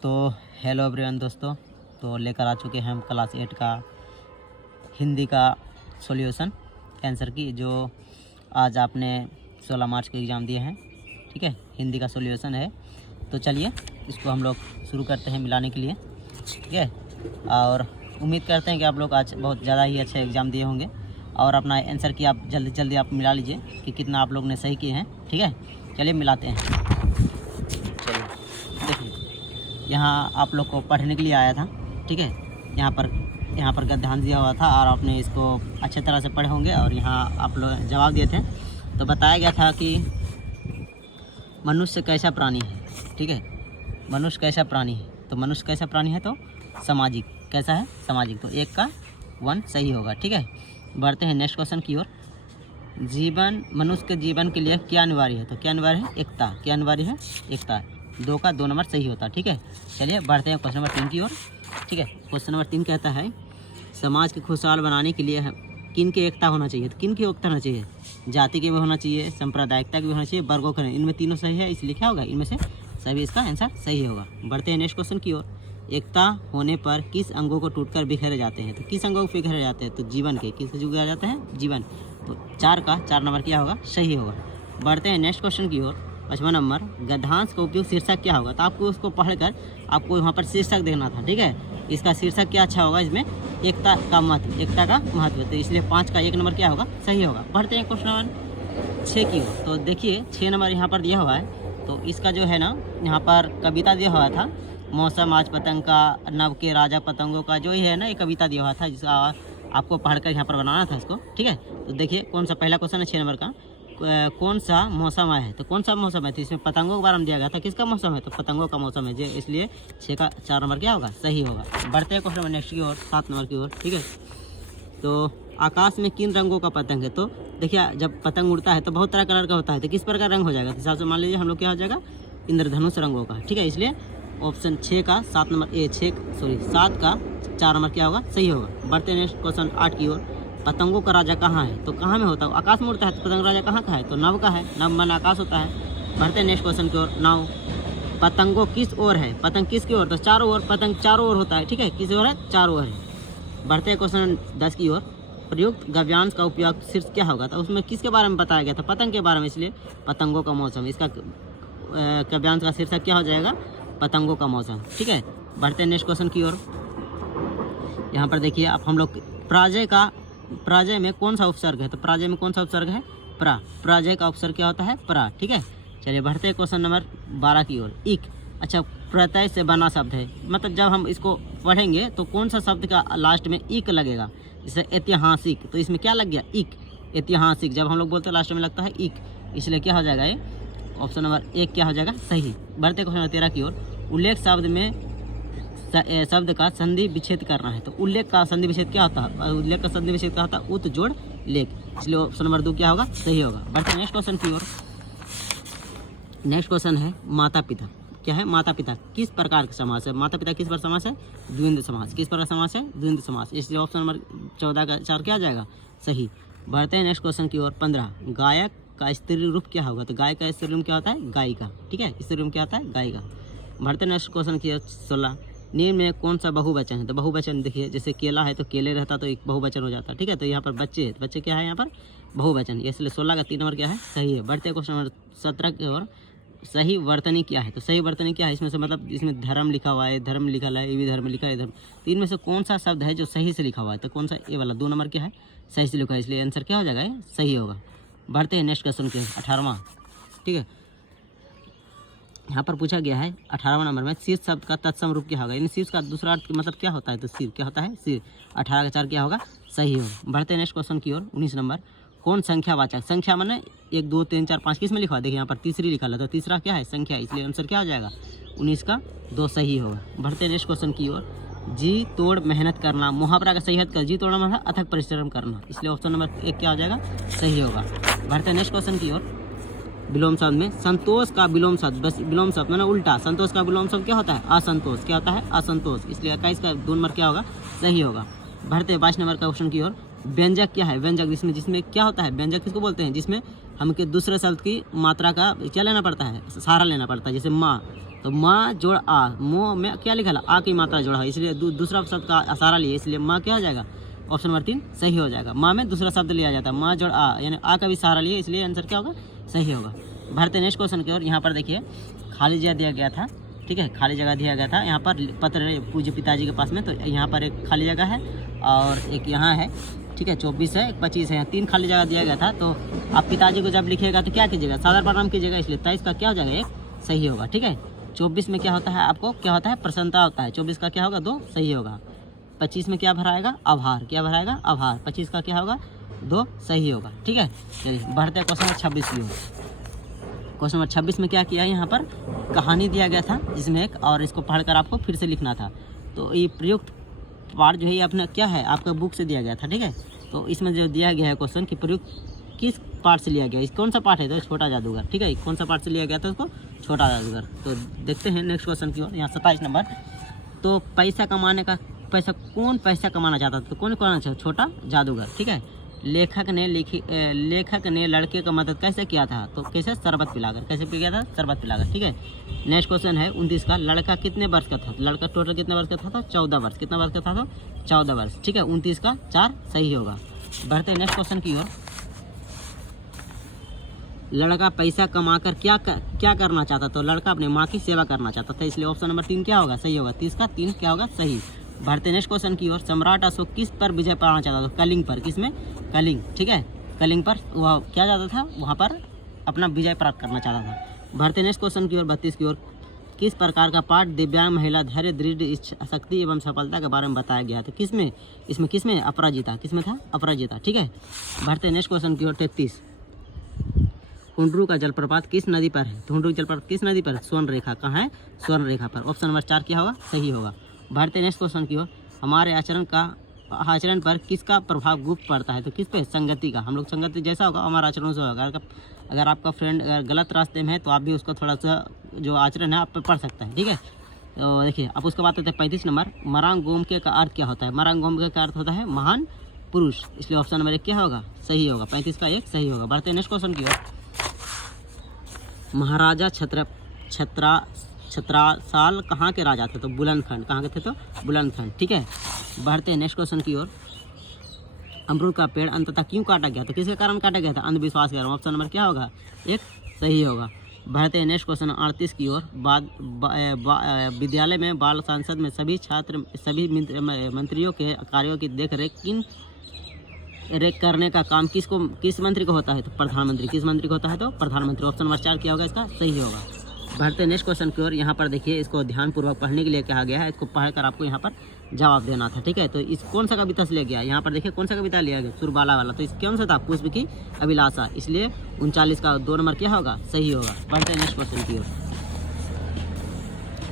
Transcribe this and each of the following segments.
तो hello everyone दोस्तों, तो लेकर आ चुके हैं हम क्लास 8 का हिंदी का सॉल्यूशन आंसर की, जो आज आपने 16 मार्च को एग्ज़ाम दिए हैं। ठीक है, हिंदी का सॉल्यूशन है। तो चलिए इसको हम लोग शुरू करते हैं मिलाने के लिए। ठीक है, और उम्मीद करते हैं कि आप लोग आज बहुत ज़्यादा ही अच्छे एग्ज़ाम दिए होंगे और अपना आंसर की आप जल्दी जल्दी आप मिला लीजिए कि कितना आप लोग ने सही किए हैं। ठीक है, चलिए मिलाते हैं। चलिए देखिए, यहाँ आप लोग को पढ़ने के लिए आया था। ठीक है, यहाँ पर गद्यांश दिया हुआ था और आपने इसको अच्छे तरह से पढ़े होंगे और यहाँ आप लोग जवाब दिए थे। तो बताया गया था कि मनुष्य कैसा प्राणी है। ठीक है, मनुष्य कैसा प्राणी है, तो मनुष्य कैसा प्राणी है तो सामाजिक। कैसा है? सामाजिक। तो 1 का 1 सही होगा। ठीक है, बढ़ते हैं नेक्स्ट क्वेश्चन की ओर। मनुष्य के जीवन के लिए क्या अनिवार्य है? तो क्या अनिवार्य है? एकता। क्या अनिवार्य है? एकता। 2 का 2 नंबर सही होता है। ठीक है, चलिए बढ़ते हैं क्वेश्चन नंबर 3 की ओर। ठीक है, क्वेश्चन नंबर 3 कहता है समाज को खुशहाल बनाने के लिए किन की एकता होना चाहिए? तो किन की एकता होना चाहिए? जाति की भी होना चाहिए, सांप्रदायिकता की भी होना चाहिए, वर्गों का। इनमें तीनों सही है, इसलिए क्या होगा? इनमें से सभी इसका आंसर सही होगा। बढ़ते हैं नेक्स्ट क्वेश्चन की ओर। एकता होने पर किस अंगों को टूटकर बिखरे जाते हैं? तो किस अंगों को बिखरे जाते हैं? तो जीवन के। किस बिखरे जाते हैं? जीवन। तो 4 का 4 नंबर क्या होगा? सही होगा। बढ़ते हैं नेक्स्ट क्वेश्चन की ओर। 5वां नंबर, गद्यांश का उपयोग शीर्षक क्या होगा? तो आपको उसको पढ़कर आपको वहाँ पर शीर्षक देखना था। ठीक है, इसका शीर्षक क्या अच्छा होगा? इसमें एकता का महत्व, एकता का महत्व। तो इसलिए 5 का 1 नंबर क्या होगा? सही होगा। बढ़ते हैं क्वेश्चन नंबर 6 की ओर। तो देखिए 6 नंबर यहाँ पर दिया हुआ है। तो इसका जो है ना, यहाँ पर कविता दिया हुआ था, मौसम आज पतंग का, नव के राजा पतंगों का, जो ही है ना, ये कविता दिया हुआ था, जिसका आपको पढ़कर यहाँ पर बनाना था इसको। ठीक है, तो देखिए कौन सा पहला क्वेश्चन है 6 नंबर का, कौन सा मौसम है? तो कौन सा मौसम है? तो इसमें पतंगों के बारे में दिया गया था। किसका मौसम है? तो पतंगों का मौसम है, इसलिए 6 का 4 नंबर क्या होगा? सही होगा। बढ़ते हैं क्वेश्चन नंबर नेक्स्ट की ओर, 7 नंबर की ओर। ठीक है, तो आकाश में किन रंगों का पतंग है? तो देखिए जब पतंग उड़ता है तो बहुत तरह कलर का होता है, तो किस प्रकार रंग हो जाएगा? तो हिसाब से मान लीजिए हम लोग क्या हो जाएगा? इंद्रधनुष रंगों का। ठीक है, इसलिए ऑप्शन 6 का 7 नंबर 7 का 4 नंबर क्या होगा? सही होगा। बढ़ते हैं नेक्स्ट क्वेश्चन 8 की ओर। पतंगों का राजा कहाँ है? तो कहाँ में होता है? आकाश में उड़ता है, तो पतंग राजा कहाँ का है? तो नभ का है। नभ मन आकाश होता है। बढ़ते हैं नेक्स्ट क्वेश्चन की ओर। 9, पतंगों किस ओर है? पतंग किसकी ओर? तो चारों ओर। पतंग चारों ओर होता है। ठीक है, किस ओर है? चारों ओर है। बढ़ते हैं क्वेश्चन 10 की ओर। प्रयुक्त गव्यांश का उपयोग शीर्ष क्या होगा? तो उसमें किसके बारे में बताया गया था? पतंग के बारे में, इसलिए पतंगों का मौसम। इसका गव्यांश का शीर्षक क्या हो जाएगा? पतंगों का मौसम। ठीक है, बढ़ते हैं नेक्स्ट क्वेश्चन की ओर। यहाँ पर देखिए आप हम लोग पराजय में कौन सा उपसर्ग है? तो पराजय में कौन सा उपसर्ग है? प्रा। पराजय का उपसर्ग क्या होता है? प्रा। ठीक है, चलिए बढ़ते हैं क्वेश्चन नंबर 12 की ओर। इक। अच्छा, प्रत्यय से बना शब्द है, मतलब जब हम इसको पढ़ेंगे तो कौन सा शब्द का लास्ट में इक लगेगा? जैसे ऐतिहासिक, तो इसमें क्या लग गया? इक। ऐतिहासिक जब हम लोग बोलते हैं लास्ट में लगता है इक, इसलिए क्या हो जाएगा? ये ऑप्शन नंबर 1 क्या हो जाएगा? सही। बढ़ते क्वेश्चन नंबर 13 की ओर। उल्लेख शब्द में शब्द का संधि विच्छेद करना है। तो उल्लेख का संधि विच्छेद क्या होता है? उल्लेख का संधि विच्छेद क्या होता है? उत जोड़ लेख, इसलिए ऑप्शन नंबर 2 क्या होगा? सही होगा। बढ़ते नेक्स्ट क्वेश्चन की ओर। नेक्स्ट क्वेश्चन है माता पिता। क्या है? माता पिता किस प्रकार का समास है? माता पिता किस पर समास है? द्वंद्व समास। किस प्रकार समास है? द्वंद्व समास, इसलिए ऑप्शन नंबर 14 का 4 क्या आ जाएगा? सही। बढ़ते हैं नेक्स्ट क्वेश्चन की ओर। 15, गायक का स्त्री रूप क्या होगा? तो गाय का स्त्री रूप क्या होता है? गायिका। ठीक है, स्त्री रूप क्या होता है? गायिका। बढ़ते नेक्स्ट क्वेश्चन की ओर। 16, निम्न में कौन सा बहुवचन है? तो बहुवचन देखिए, जैसे केला है तो केले रहता तो एक बहुवचन हो जाता। ठीक है, तो यहाँ पर बच्चे है, तो बच्चे क्या है? यहाँ पर बहुवचन, इसलिए 16 का 3 नंबर क्या है? सही है। बढ़ते क्वेश्चन नंबर 17 की ओर। सही वर्तनी क्या है? तो सही वर्तनी क्या है? इसमें से मतलब इसमें धर्म लिखा हुआ है, धर्म लिखा है, ये भी धर्म लिखा है, धर्म। तो इनमें से कौन सा शब्द है जो सही से लिखा हुआ है? तो कौन सा? ये वाला 2 नंबर क्या है? सही से लिखा है, इसलिए आंसर क्या हो जाएगा? ये सही होगा। बढ़ते हैं नेक्स्ट क्वेश्चन के 18वां। ठीक है, यहाँ पर पूछा गया है 18वां नंबर में शीर्ष शब्द का तत्सम रूप क्या होगा? इन शीर्ष का दूसरा अर्थ मतलब क्या होता है? तो सिर। क्या होता है? सिर। 18 का 4 क्या होगा? सही होगा। बढ़ते हैं नेक्स्ट क्वेश्चन की ओर। 19 नंबर, कौन संख्यावाचक? संख्या माने 1 2 3 4 5 किस में लिखा हुआ? देखिए यहाँ पर तीसरी लिखा है, तो तीसरा क्या है? संख्या, इसलिए आंसर क्या हो जाएगा? 19 का 2 सही होगा। बढ़ते हैं नेक्स्ट क्वेश्चन की ओर। जी तोड़ मेहनत करना, मुहावरा का सही अर्थ कर। जी तोड़ना मतलब अथक परिश्रम करना, इसलिए ऑप्शन नंबर 1 क्या हो जाएगा? सही होगा। बढ़ते हैं नेक्स्ट क्वेश्चन की ओर। विलोम शब्द में संतोष का विलोम शब्द, बस विलोम शब्द मैंने उल्टा, संतोष का विलोम शब्द क्या होता है? असंतोष। क्या होता है? असंतोष, इसलिए 21 का 2 नंबर क्या होगा? सही होगा। बढ़ते 22 नंबर का क्वेश्चन की ओर। व्यंजक क्या है? व्यंजक जिसमें क्या होता है? व्यंजक किसको बोलते हैं? जिसमें हमके दूसरे शब्द की मात्रा का क्या लेना पड़ता है? सहारा लेना पड़ता है, जैसे माँ। तो माँ जोड़ आ, मो में क्या लिखा है, आ की मात्रा जोड़ा है, इसलिए दूसरा शब्द का सहारा लिए, इसलिए माँ क्या हो जाएगा, ऑप्शन नंबर 3 सही हो जाएगा। माँ में दूसरा शब्द लिया जाता है, माँ जोड़ आ, यानी आ का भी सहारा लिए, इसलिए आंसर क्या होगा, सही होगा। बढ़ते नेक्स्ट क्वेश्चन की ओर। यहाँ पर देखिए खाली जगह दिया गया था, ठीक है, खाली जगह दिया गया था यहाँ पर पत्र पूज्य पिताजी के पास में, तो यहाँ पर एक खाली जगह है और एक यहाँ है, ठीक है, 24 है, एक 25 है, 3 खाली जगह दिया गया था। तो आप पिताजी को जब लिखिएगा तो क्या कीजिएगा, साधारण परिणाम कीजिएगा, इसलिए 23 का क्या हो जाएगा, 1 सही होगा, ठीक है। 24 में क्या होता है, आपको क्या होता है, प्रसन्नता होता है, 24 का क्या होगा, 2 सही होगा। 25 में क्या भराएगा, आभार, क्या भराएगा, आभार, 25 का क्या होगा, 2 सही होगा, ठीक है। चलिए बढ़ते हैं क्वेश्चन नंबर 26 की ओर। क्वेश्चन नंबर 26 में क्या किया, यहाँ पर कहानी दिया गया था जिसमें एक, और इसको पढ़कर आपको फिर से लिखना था। तो ये प्रयुक्त पार्ट जो है ये अपना क्या है, आपका बुक से दिया गया था, ठीक है। तो इसमें जो दिया गया है क्वेश्चन कि प्रयुक्त किस पार्ट से लिया गया, इस कौन सा पार्ट है, तो छोटा जादूगर, ठीक है, कौन सा पार्ट से लिया गया था उसको, छोटा जादूगर। तो देखते हैं नेक्स्ट क्वेश्चन की ओर। यहाँ 27 नंबर, तो पैसा कमाने का, पैसा कौन पैसा कमाना चाहता था, तो कौन कमाना चाहता, छोटा जादूगर, ठीक है। लेखक ने लड़के का मदद कैसे किया था, तो कैसे, शरबत पिलाकर, कैसे किया था, शरबत पिलाकर, ठीक है। नेक्स्ट क्वेश्चन है 29 का, लड़का कितने वर्ष का था, लड़का टोटल कितने वर्ष का था, 14 वर्ष, कितना वर्ष का था, तो 14 वर्ष, ठीक है। 29 का 4 सही होगा। बढ़ते हैं नेक्स्ट क्वेश्चन की ओर। लड़का पैसा कमाकर क्या करना चाहता, तो लड़का अपने माँ की सेवा करना चाहता था, इसलिए ऑप्शन नंबर 3 क्या होगा, सही होगा। 30 का 3 क्या होगा, सही। बढ़ते नेक्स्ट क्वेश्चन की ओर। सम्राट अशोक किस पर विजय पाना चाहता था, कलिंग पर, किसमें, कलिंग, ठीक है, कलिंग पर वह क्या चाहता था, वहाँ पर अपना विजय प्राप्त करना चाहता था। बढ़ते नेक्स्ट क्वेश्चन की ओर 32 की ओर। किस प्रकार का पाठ दिव्यांग महिला धैर्य, दृढ़ इच्छा शक्ति एवं सफलता के बारे में बताया गया था, किसमें, इसमें किसमें, अपराजिता, किसमें था, अपराजिता, ठीक है। बढ़ते नेक्स्ट क्वेश्चन की ओर 33। हुंडरू का जलप्रपात किस नदी पर है, तो हुंडरू जलप्रपात किस नदी पर है, स्वर्ण रेखा, कहाँ है, स्वर्ण रेखा पर, ऑप्शन नंबर 4 क्या होगा, सही होगा। बढ़ते नेक्स्ट क्वेश्चन की ओर। हमारे आचरण पर किसका प्रभाव गुप्त पड़ता है, तो किस पे, संगति का, हम लोग संगति जैसा होगा हमारा आचरण से होगा। अगर आपका फ्रेंड अगर गलत रास्ते में है तो आप भी उसका थोड़ा सा जो आचरण है आप पे पढ़ सकता है, ठीक है। तो देखिए अब उसके बाद होता है 35 नंबर, मरांग गोमके का अर्थ क्या होता है, मरांग गोमके का अर्थ होता है महान पुरुष, इसलिए ऑप्शन नंबर 1 क्या होगा, सही होगा। 35 का 1 सही होगा। बढ़ते हैं नेक्स्ट क्वेश्चन की ओर। महाराजा छत्रासाल कहाँ के राजा थे, तो बुलंदखंड, कहाँ के थे, तो बुलंदखंड, ठीक है। बढ़ते हैं नेक्स्ट क्वेश्चन की ओर। अमरूद का पेड़ अंततः क्यों काटा गया, तो किसके कारण काटा गया था, अंधविश्वास के कारण, ऑप्शन नंबर क्या होगा, 1 सही होगा। बढ़ते हैं नेक्स्ट क्वेश्चन 38 की ओर। विद्यालय में बाल संसद में सभी मंत्रियों के कार्यों की देख रेख करने का काम किस मंत्री को होता है, तो प्रधानमंत्री, किस मंत्री को होता है, तो प्रधानमंत्री, ऑप्शन नंबर 4 क्या होगा, इसका सही होगा। बढ़ते नेक्स्ट क्वेश्चन की ओर। यहाँ पर देखिए इसको ध्यानपूर्वक पढ़ने के लिए कहा गया है, इसको पढ़कर आपको यहाँ पर जवाब देना था, ठीक है। तो इस कौन सा कविता से लिया गया, यहाँ पर देखिए कौन सा कविता लिया गया, सुरबाला वाला, तो इस कौन सा था, पुष्प की अभिलाषा, इसलिए 39 का 2 नंबर क्या होगा, सही होगा। बढ़ते नेक्स्ट क्वेश्चन की ओर।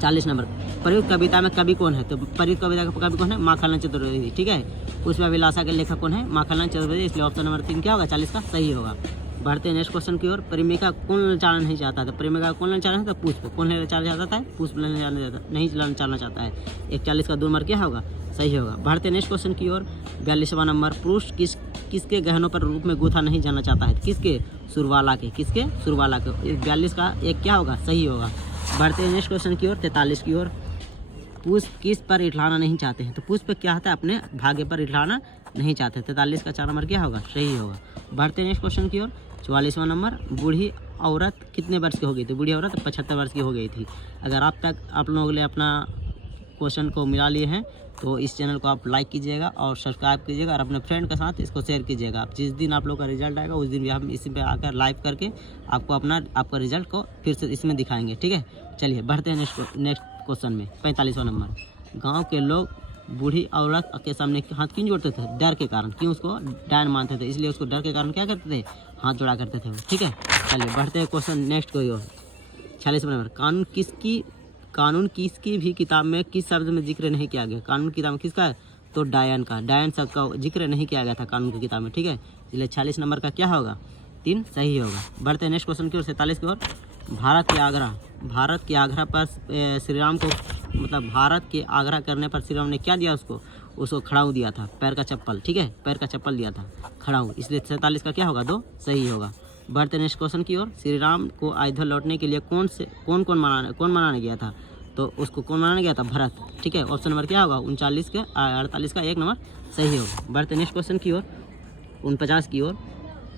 40 नंबर, प्रयुक्त कविता में कवि कौन है, तो प्रयुक्त कविता का कवि कौन है, माखनलाल चतुर्वेदी, ठीक है। पुष्प अभिलाषा के लेखक कौन है, माखनलाल चतुर्वेदी, इसलिए ऑप्शन नंबर 3 क्या होगा, 40 का सही होगा। बढ़ते हैं नेक्स्ट क्वेश्चन की ओर। प्रेमिका कौन ललचाना नहीं चाहता था, प्रेमिका कौन ललचाना चाहता है, पुष्प, कौन ललचाना चाहता है, पुष्प नहीं ललचाना चाहता है, 41 का 2 नंबर क्या होगा, सही होगा। बढ़ते नेक्स्ट क्वेश्चन की ओर। 42वां नंबर, पुरुष किसके गहनों पर रूप में गूथा नहीं जाना चाहता है, किसके, सुरबाला के, किसके, सुरबाला के, 42 का 1 क्या होगा, सही होगा। बढ़ते हैं नेक्स्ट क्वेश्चन की ओर 43 की ओर। पुष्प किस पर इठलाना नहीं चाहते हैं, तो पुष्प क्या होता है, अपने भाग्य पर इठलाना नहीं चाहते, 43 का 4 नंबर क्या होगा, सही होगा। बढ़ते हैं नेक्स्ट क्वेश्चन की ओर। 44वां नंबर, बूढ़ी औरत कितने वर्ष की हो गई थी, बूढ़ी औरत 75 वर्ष की हो गई थी। अगर आप लोगों ने अपना क्वेश्चन को मिला लिए हैं तो इस चैनल को आप लाइक कीजिएगा और सब्सक्राइब कीजिएगा और अपने फ्रेंड के साथ इसको शेयर कीजिएगा। जिस दिन आप लोग का रिजल्ट आएगा उस दिन भी हम इसी पे आकर लाइव करके आपको आपका रिजल्ट को फिर से इसमें दिखाएंगे, ठीक है। चलिए बढ़ते हैं नेक्स्ट क्वेश्चन में। 45वां नंबर, गाँव के लोग बूढ़ी औरत के सामने हाथ क्यों जोड़ते थे, डर के कारण, क्यों उसको डायन मानते थे, इसलिए उसको डर के कारण क्या करते थे, हाथ जोड़ा करते थे, ठीक है। चलिए बढ़ते हैं क्वेश्चन नेक्स्ट को। 46वां नंबर, कानून किसकी भी किताब में किस शब्द में जिक्र नहीं किया गया, कानून की किताब में किसका है, तो डायन का, डायन शब्द का जिक्र नहीं किया गया था कानून की किताब में, ठीक है। इसलिए 46 नंबर का क्या होगा, 3 सही होगा। बढ़ते हैं नेक्स्ट क्वेश्चन की ओर 47 की ओर। भारत के आग्रह पर श्री राम को, मतलब भारत के आग्रह करने पर श्री राम ने क्या दिया उसको खड़ाऊ दिया था, पैर का चप्पल, ठीक है, पैर का चप्पल दिया था, खड़ाऊ, इसलिए 47 का क्या होगा, 2 सही होगा। बढ़ते नेक्स्ट क्वेश्चन की ओर। श्री राम को अयोध्या लौटने के लिए कौन मनाने गया था? तो उसको कौन मनाने गया था? भरत। ठीक है, ऑप्शन नंबर क्या होगा? 39 के 48 का 1 नंबर सही होगा। बढ़ते नेक्स्ट क्वेश्चन की ओर, 49 की ओर।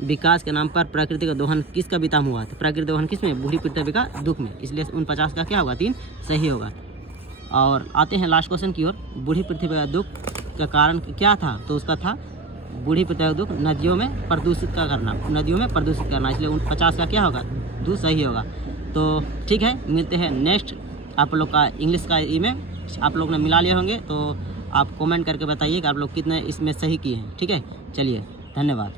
विकास के नाम पर प्रकृति का दोहन किसका विधान हुआ था? प्रकृति दोहन किस में? बूढ़ी पृथ्वी का दुख में, इसलिए 49 का क्या होगा? 3 सही होगा। और आते हैं लास्ट क्वेश्चन की ओर। बूढ़ी पृथ्वी का दुख का कारण क्या था? तो उसका था बूढ़ी पृथ्वी का दुख नदियों में प्रदूषित करना, इसलिए 50 का क्या होगा? 2 सही होगा। तो ठीक है, मिलते हैं नेक्स्ट आप लोग का इंग्लिश का ई में। आप लोग ने मिला लिए होंगे तो आप कमेंट करके बताइए कि आप लोग कितने इसमें सही किए हैं। ठीक है, चलिए, धन्यवाद।